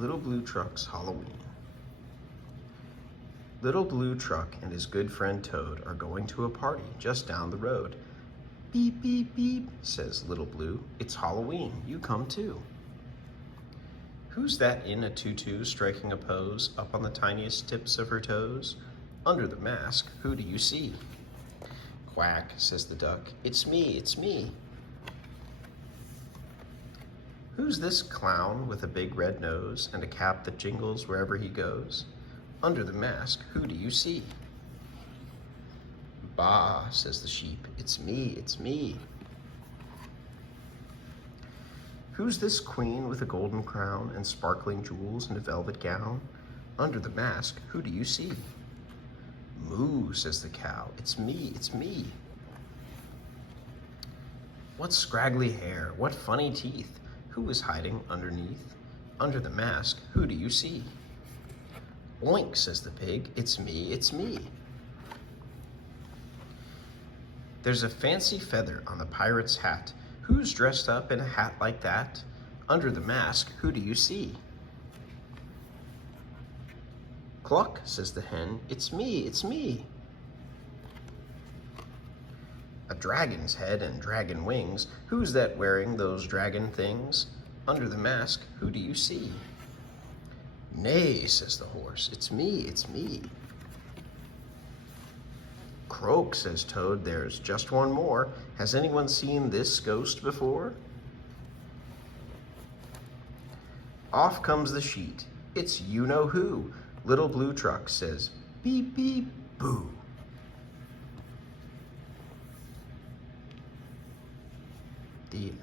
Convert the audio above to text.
Little Blue Truck's Halloween. Little Blue Truck and his good friend Toad are going to a party just down the road. Beep, beep, beep, says Little Blue. It's Halloween, you come too. Who's that in a tutu striking a pose up on the tiniest tips of her toes? Under the mask, who do you see? Quack, says the duck. It's me, it's me. Who's this clown with a big red nose and a cap that jingles wherever he goes? Under the mask, who do you see? Bah, says the sheep. It's me, it's me. Who's this queen with a golden crown and sparkling jewels and a velvet gown? Under the mask, who do you see? Moo, says the cow. It's me, it's me. What scraggly hair, what funny teeth. Who is hiding underneath? Under the mask, who do you see? Oink, says the pig. It's me, it's me. There's a fancy feather on the pirate's hat. Who's dressed up in a hat like that? Under the mask, who do you see? Cluck, says the hen. It's me, it's me. A dragon's head and dragon wings. Who's that wearing those dragon things? Under the mask, who do you see? Nay, says the horse. It's me, it's me. Croak, says Toad. There's just one more. Has anyone seen this ghost before? Off comes the sheet. It's you-know-who. Little Blue Truck says, beep, beep, boo. The end.